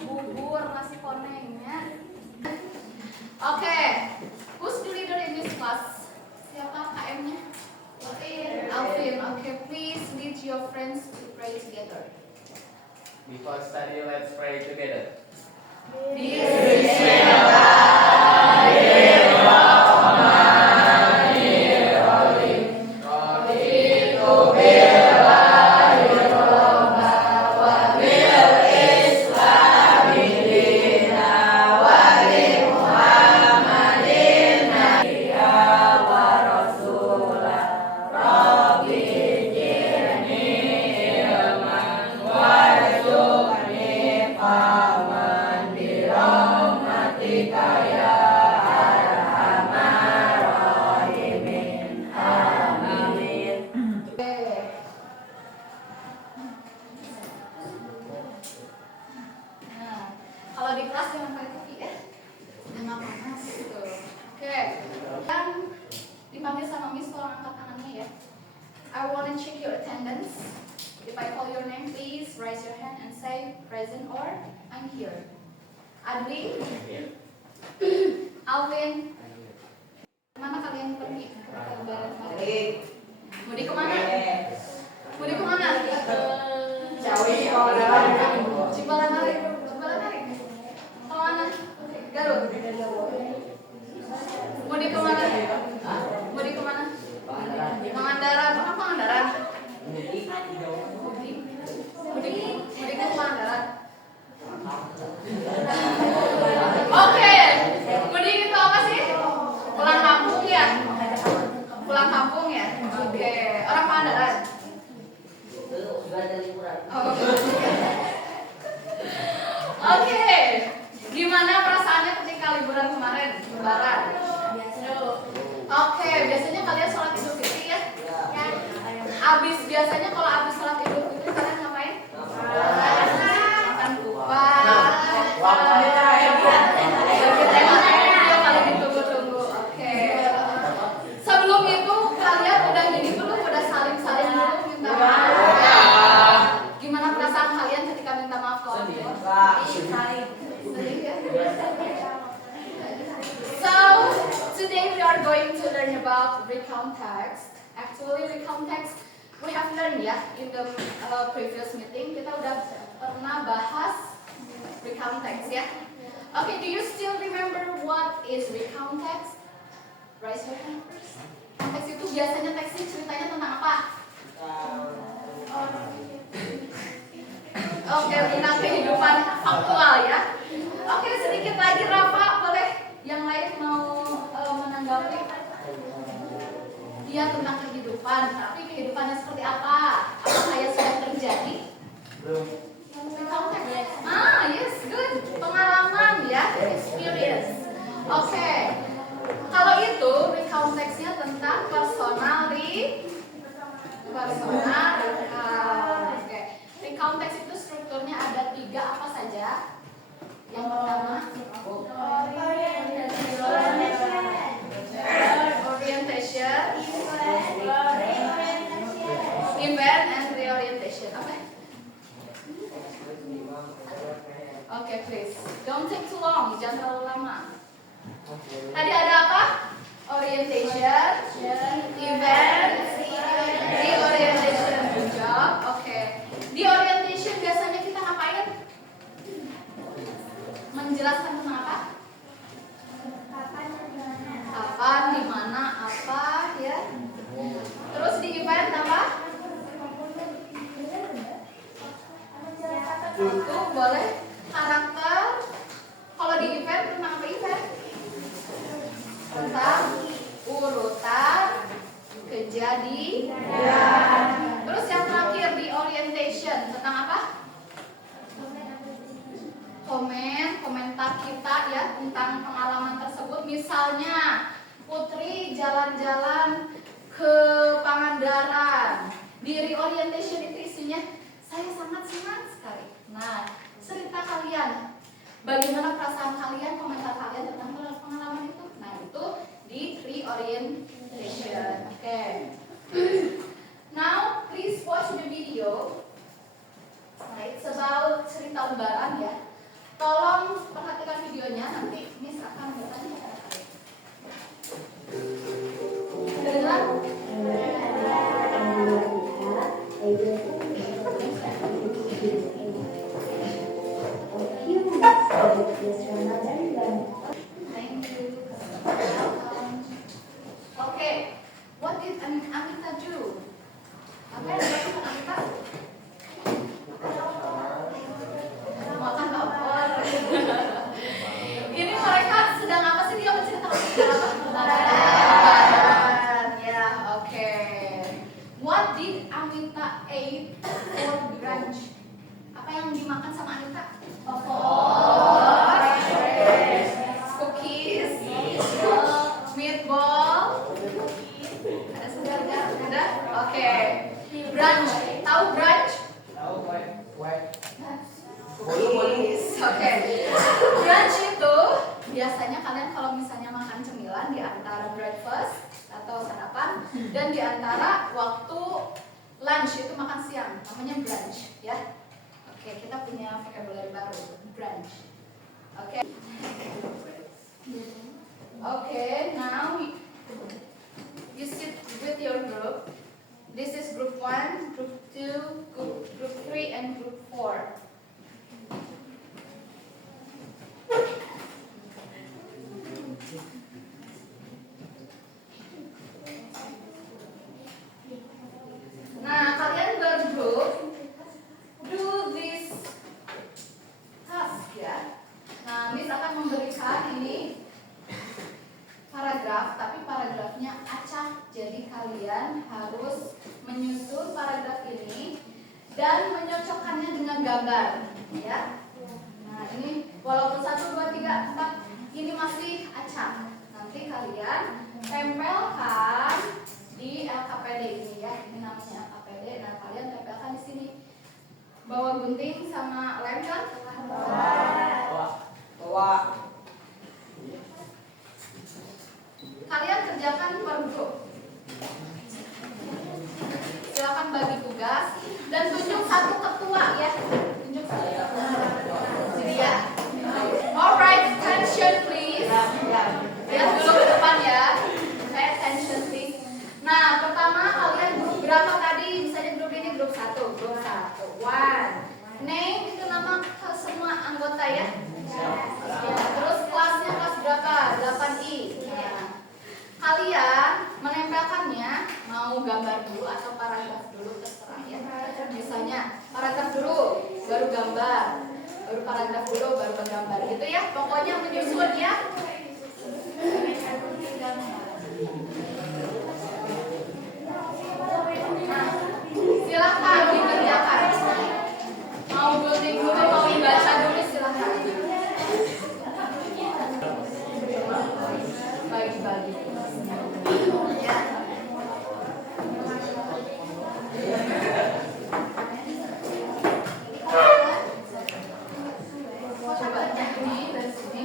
bubur, nasi konengnya. Oke, who's the leader in this class? Siapa KM-nya? Alvin. Okay, please lead your friends to pray together. Before study, let's pray together. Kalau di kelas jangan pakai TV ya, jangan panas gitu. Oke, dan dipanggil sama Miss tolong angkat tangannya ya. I wanna check your attendance. If I call your name, please raise your hand and say present or I'm here. Adwin, Alvin, mana kalian pergi? Mau di kemana? Mau di kemana? Cibalanari. Kemana? Garut. Mau di kemana? Mau di kemana? Pangandaran. Apa Pangandaran? Mudik ke Pangandaran. Oke. Mudik itu apa sih? Pulang kampung ya? Pulang kampung ya? Oke. Orang Pangandaran. Oke. Gimana perasaannya ketika liburan kemarin? Lebaran. Oke, biasanya kalian sholat Idul Fitri ya? Biasanya kalau abis sholat Idul Fitri kalian ngapain? Makan kupat. Yang paling ditunggu-tunggu. Oke. Sebelum itu kalian udah gini dulu, udah saling-saling dulu minta maaf. Gimana perasaan kalian ketika minta maaf ke orang tua? So today we are going to learn about recount text. Actually recount text we have learned ya in the previous meeting. Kita udah pernah bahas recount text ya. Okay, do you still remember what is recount text? Raise your hand first. Teks itu biasanya teksnya ceritanya tentang apa? Oke, tentang kehidupan faktual ya. Oke, sedikit lagi Rafa, boleh yang lain mau menanggapi? Iya, tentang kehidupan, tapi kehidupannya seperti apa? Apakah yang sudah terjadi? Yes, good. Pengalaman ya, experience. Oke. Kalau itu recount text-nya tentang personal. Oke. Recount text itu strukturnya ada 3 apa saja? Yang pertama orientation, event, and reorientation. Apa? Oke, please. Don't take too long, jangan terlalu lama. Tadi ada apa? Orientation, event, reorientation. Good job. Oke. Di orientation biasanya kita ngapain? Menjelaskan tentang apa? Kapan, di mana, apa, ya. Terus di event apa? Itu boleh karakter. Kalau di event tentang apa event? Tentang urutan kejadian. Terus yang terakhir di orientation tentang apa? Komentar kita ya tentang pengalaman tersebut. Misalnya Putri jalan-jalan ke Pangandaran. Di reorientation itu isinya saya sangat senang sekali. Nah, cerita kalian, bagaimana perasaan kalian, komentar kalian tentang pengalaman itu. Nah, itu di reorientation. Okay. Now, please watch the video. It's about cerita lebaran ya. tolong perhatikan videonya, nanti Miss akan bertanya kepada kalian. Dengar? Thank you. Oke, what did Amita do? Apa yang dilakukan Amita? Makan opor. Ini mereka sedang apa sih, dia menceritakan sedang apa? Lebaran. Ya, oke. What did Amita ate for brunch? Apa yang dimakan sama Amita? Opor, cookies, meatball. Ada segar nggak? Ada? Oke. Brunch. Tahu brunch? Cookies. Oke. Brunch itu biasanya kalian kalau misalnya makan cemilan di antara breakfast atau sarapan dan di antara waktu lunch itu makan siang, namanya brunch, ya. Oke, kita punya vocabulary baru, brunch. Oke. Oke, now you sit with your group. This is group 1, group 2, group 3, and group 4. Nah, kalian bergrup, do this task ya. Nah, Miss akan memberikan ini paragraf, tapi paragrafnya acak. Jadi kalian harus menyusun paragraf ini dan menyocokkannya dengan gambar, ya. Nah, ini walaupun 1, 2, 3, 4 ini masih acak. Nanti kalian tempelkan di LKPD ini ya. Ini namanya LKPD. Nah, kalian tempelkan di sini. Bawa gunting sama lem kan? Bawa. Kalian kerjakan per grup. Silakan bagi tugas dan tunjuk satu ketua ya. Tunjuk satu ketua. Jadi ya. Alright, attention please. Lihat dulu ke depan ya. Pay attention please. Nah, pertama kalian grup berapa tadi? Misalnya grup ini grup 1, grup 1. Name itu nama ke semua anggota ya. Terus kelasnya kelas berapa? 8I. Kalian menempelkannya mau gambar dulu atau paragraf dulu terserah ya. Misalnya paragraf dulu, baru gambar, baru paragraf dulu, baru bergambar gitu ya. Pokoknya menyusun ya. Nah, silakan dikerjakan. Mau gunting dulu, mau dibaca dulu silakan. Bagi-bagi. Ya. Coba ini dari sini.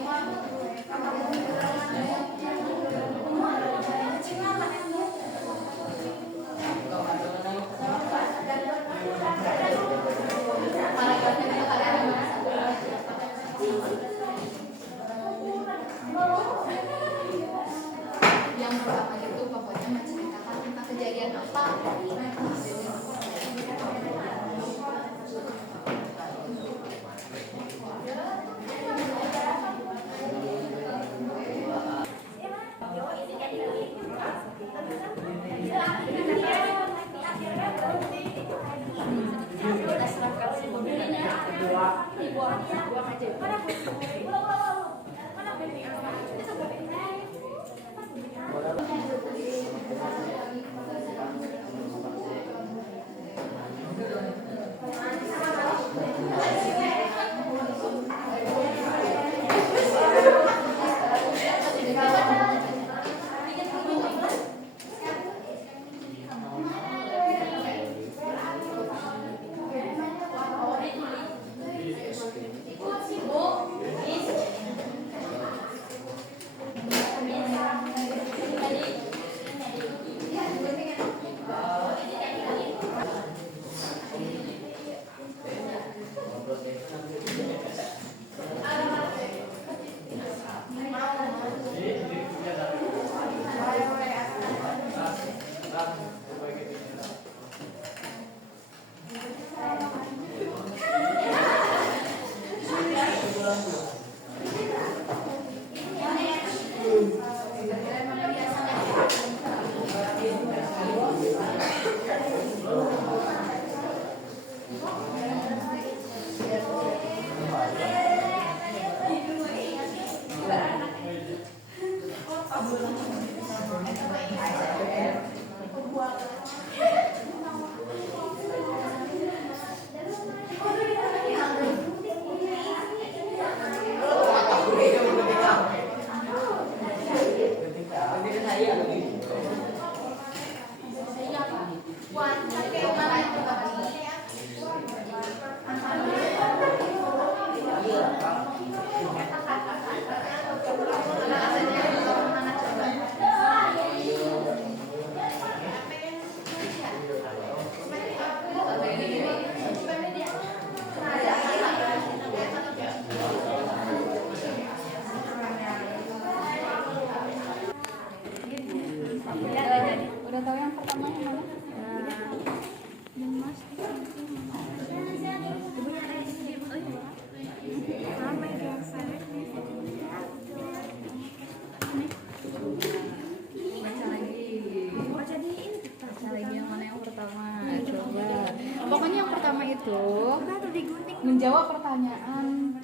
menjawab pertanyaan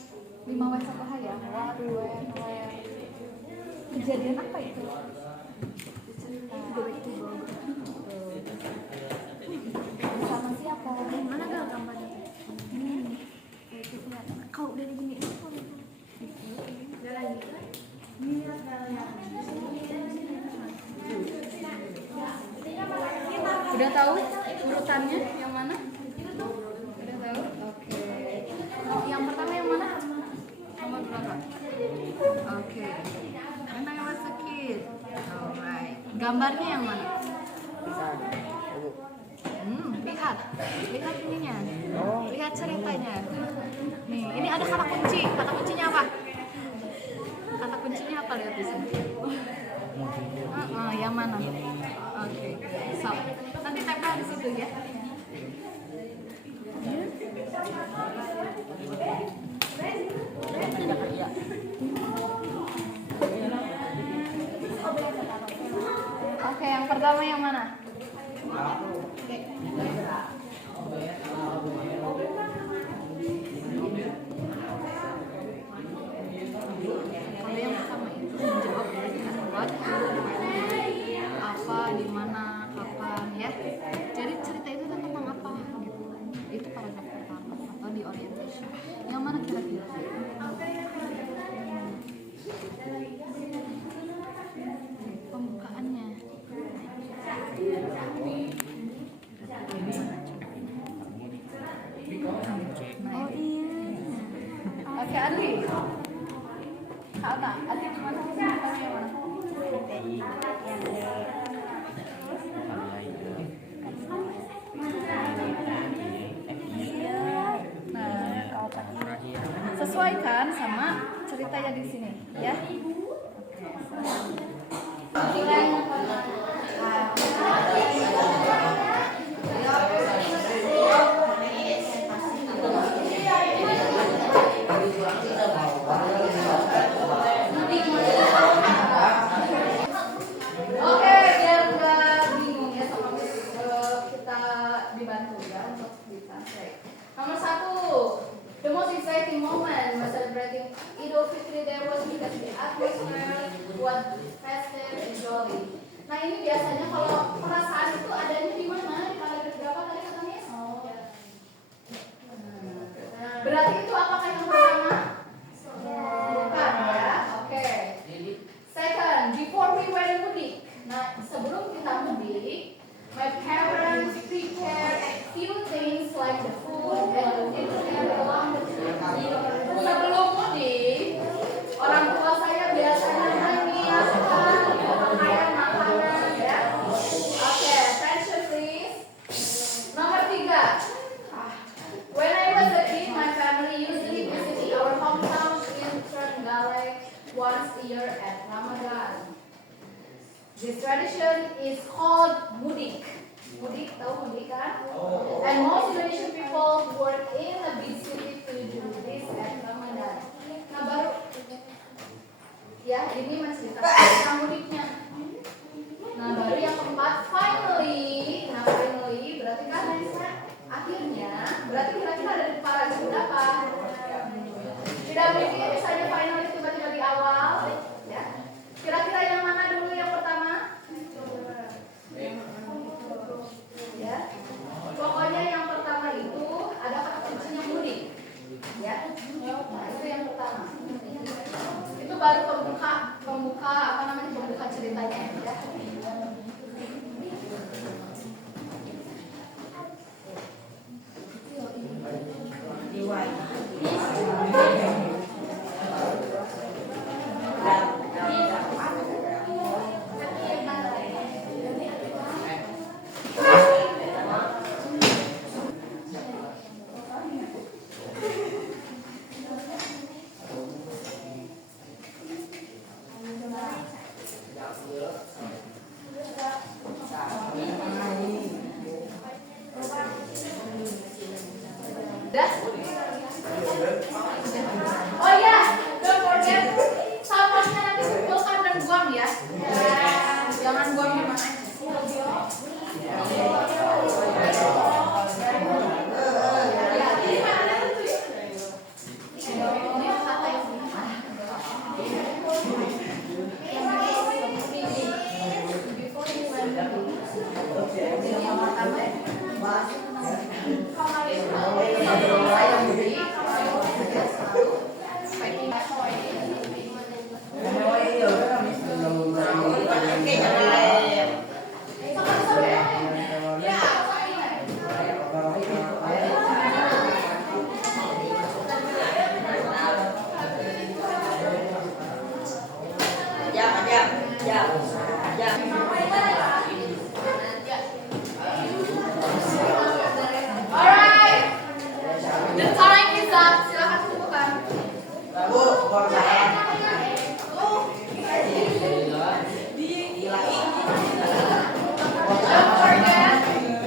5W1H ya. Kejadian apa itu? Bersama siapa? Mana ada gambarnya? Kau dari gini. Udah tahu urutannya yang mana? Udah tahu? Oke. Oh, yang pertama yang mana? Nomor berapa? Oke. When I was a kid. Alright. Gambarnya yang mana? Lihat. Lihat ininya. Lihat ceritanya. Nih, ini ada kata kunci. Kata kuncinya apa? Kata kuncinya apa, lihat di sini? Yang mana? Oke. So, nanti tempel di situ ya. Oke, yang pertama yang mana? Kalau yang pertama itu menjawab pertanyaan what, apa, di mana, kapan, ya. Jadi cerita itu tentang apa? Gitu. Itu paragraf pertama atau di orientation. Yang mana kira-kira? Pembukaannya. Oh iya. Oke, Andi. Kata, Andi gimana? Ceritanya yang mana? Nah, sesuaikan sama ceritanya di sini, ya. Oke, biar nggak bingung ya sama kita dibantu ya untuk ditranslate. Nomor 1, the most exciting moment was celebrating Idul Fitri there was because the atmosphere was festive and jolly. Nah ini biasanya kalau perasaan itu adanya di mana? Di paragraf berapa tadi katanya? Berarti itu apakah yang pertama? Bukan ya. Oke. Second, before we went mudik. Nah, sebelum kita mudik, my parents prepared a few things like the food and the dinner along the trip. Sebelum mudik, orang tua saya biasanya menyiapkan pakaian makanan ya. Oke, attention please. Nomor 3. When I was a kid, my family usually visited our hometown in Trenggalek once a year at Ramadan. This tradition is called mudik. Mudik, tahu mudik kan? And most Indonesian people work in a big city to do this at Ramadan. Nah baru, ya ini menceritakan tentang mudiknya. Nah baru yang keempat, finally. Nah finally berarti kan akhirnya, berarti kira-kira ada di paragraf berapa? Tidak mungkin misalnya finally tiba-tiba di awal, ya. Kira-kira yang mana dulu yang pertama? Ya. Pokoknya yang pertama itu ada kata kuncinya mudik. Ya. Nah, itu yang pertama. Itu baru pembuka apa namanya? Pembuka ceritanya ya. Alright, the time is up. Silakan cukupkan. Don't forget,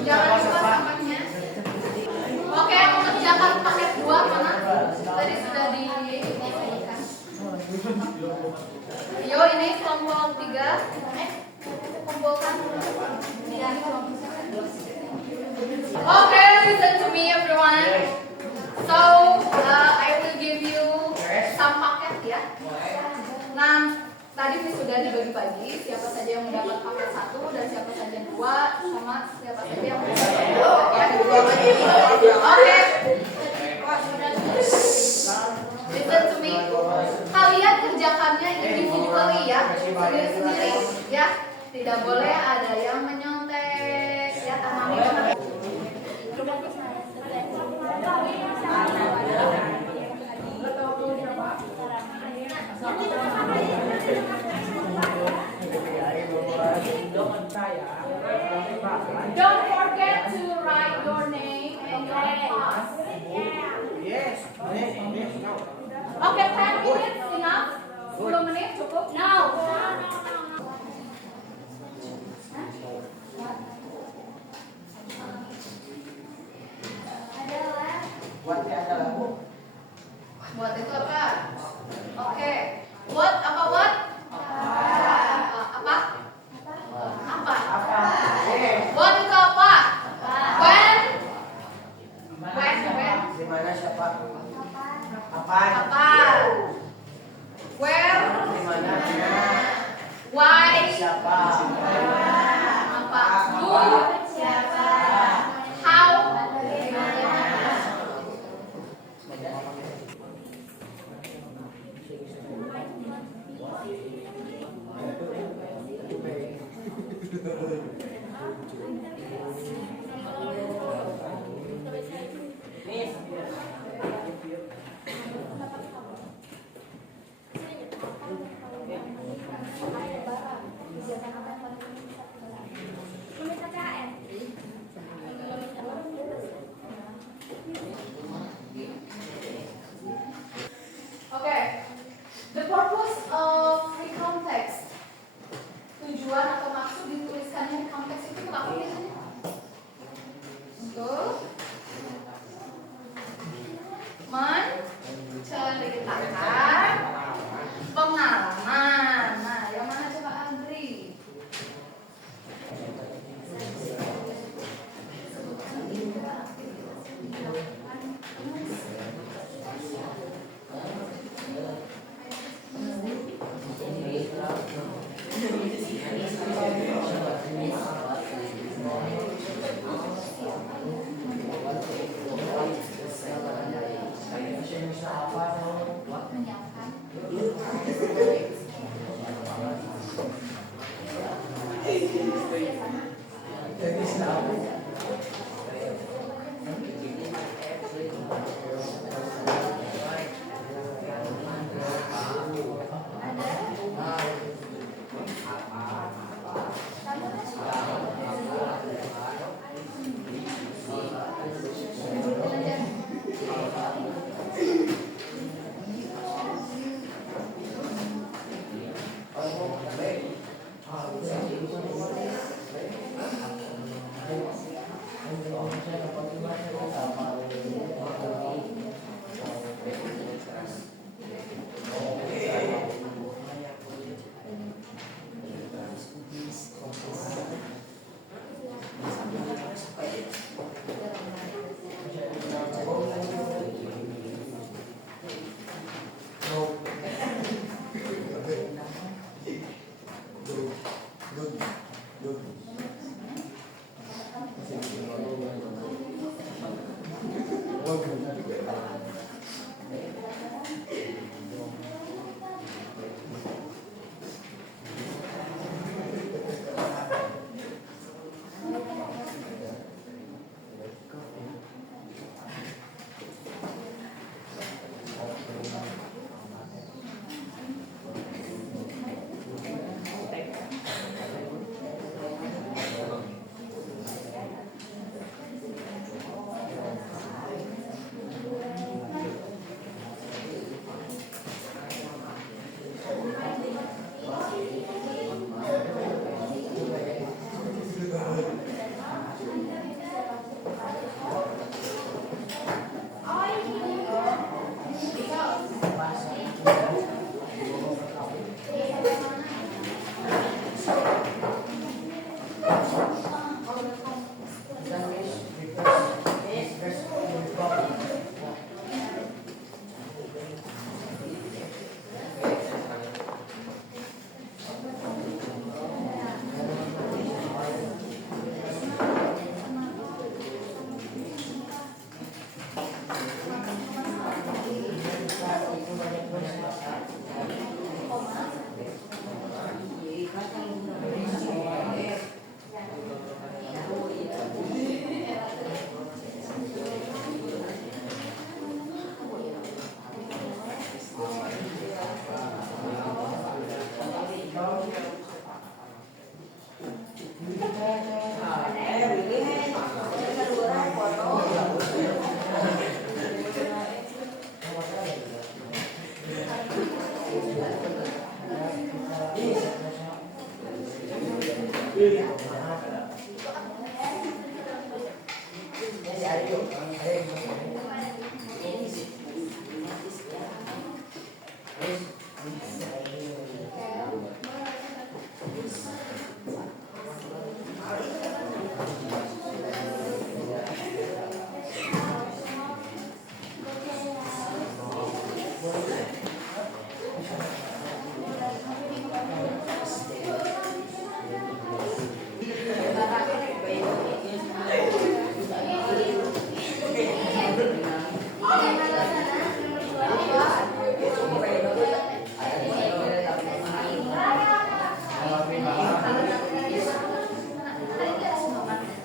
jangan lupa sampahnya. Oke, mengerjakan paket 2 mana? Tadi sudah diinformasikan. Yo, ini kelompok 3. Kumpulkan. Okay, listen to me everyone. So, I will give you some paket ya. Nah, tadi sudah dibagi-bagi siapa saja yang mendapat paket 1 dan siapa saja 2 sama siapa saja yang mendapat 2 ya. Oke. Listen to me. Kalian kerjakannya individually ya, sendiri-sendiri ya. Tidak boleh ada yang menyontek ya, teman-teman. Don't forget to write your name and your class. Yes. Oke, 10 minutes enough? 10 menit cukup? No. Buat itu apa? Oke. What apa what? Apa? Apa? What itu apa? When? Di mana siapa? Apa? Where? Di mana? Why? Siapa? Apa? Who? How? Okay, the purpose of recount text. Tujuan atau maksud dituliskannya recount text itu apa biasanya? Untuk menceritakan pengalaman. Nah, yang mana coba Andri? Menyiapkan.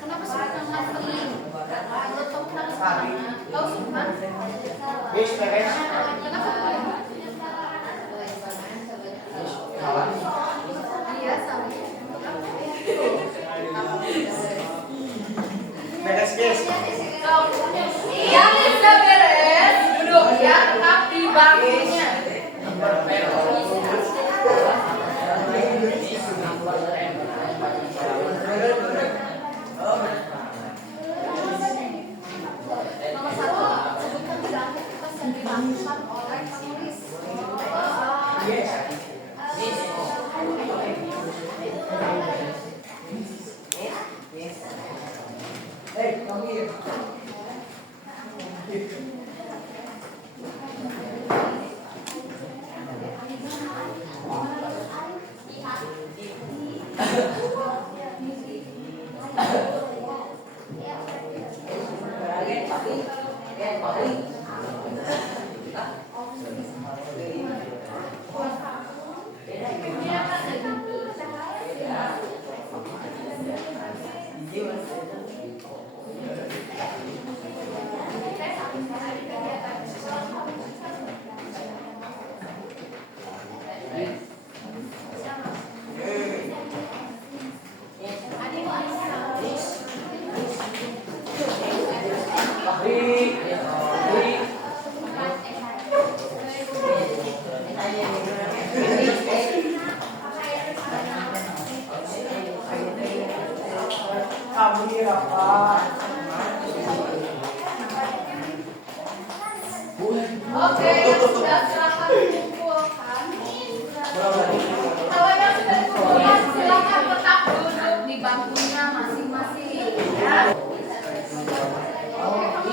Kenapa suka makan peling? Lo tau kenapa suka makan? Kau suka? Wis beres. Kenapa peling? Iya, sama. Beres, guys. Iya, bisa beres. Duduk ya, tetap di bangkunya. Nomor satu, sebutkan tiga aktivitas yang dilakukan oleh penulis. Hey, come here. Kamu ini apa? Oke, yang sudah silakan dikumpulkan. Kalau yang sudah dikumpulkan silakan tetap duduk di bangkunya masing-masing. Ya. Oke,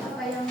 apa yang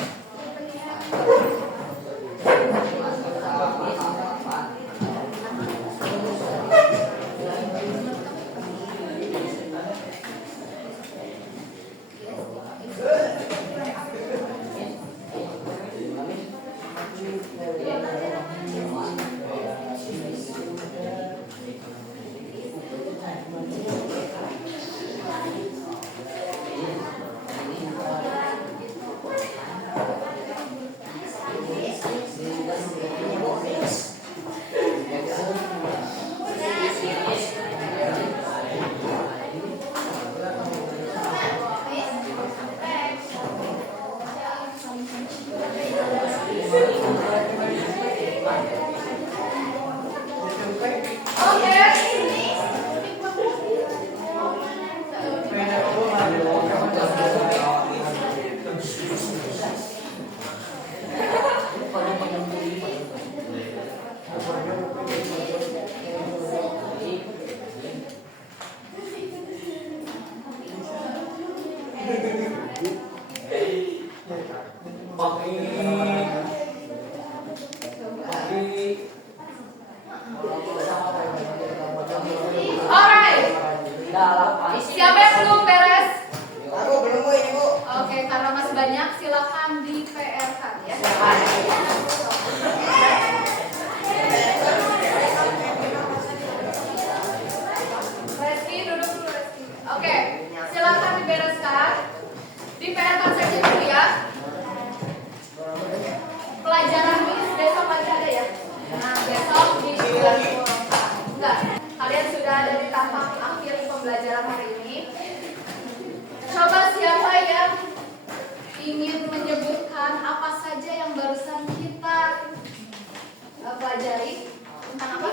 pelajari tentang apa?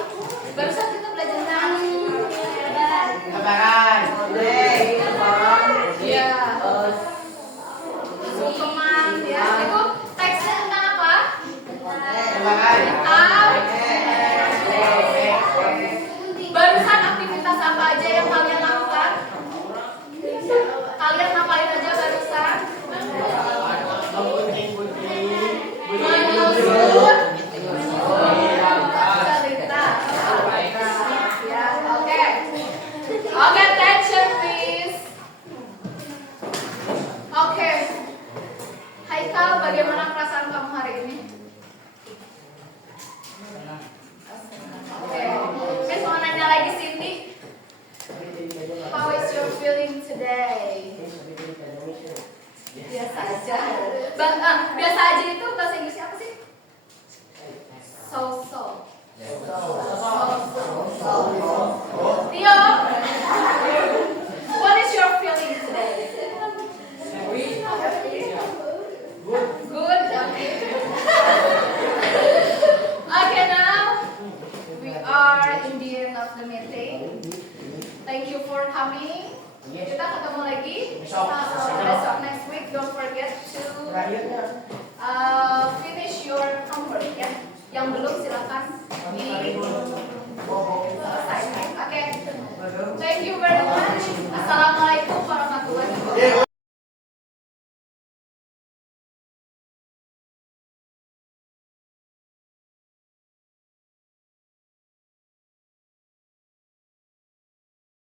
Barusan kita belajar tentang Kabaran. ya, sungkeman ya. Itu teksnya tentang apa? Kabaran. Barusan aktivitas apa aja yang kalian lakukan? Kalian ngapain aja barusan? Menyusun cerita. Ya, oke. Oke, attention please. Oke. Haikal, bagaimana perasaan kamu hari ini? Oke. Miss mau nanya lagi Cindy. How is your feeling today? Biasa aja. Biasa aja itu bahasa Inggrisnya apa sih? So. Tio, what is your feeling today? Good. Okay, now we are in the end of the meeting. Thank you for coming. Kita ketemu lagi besok next week. Don't forget to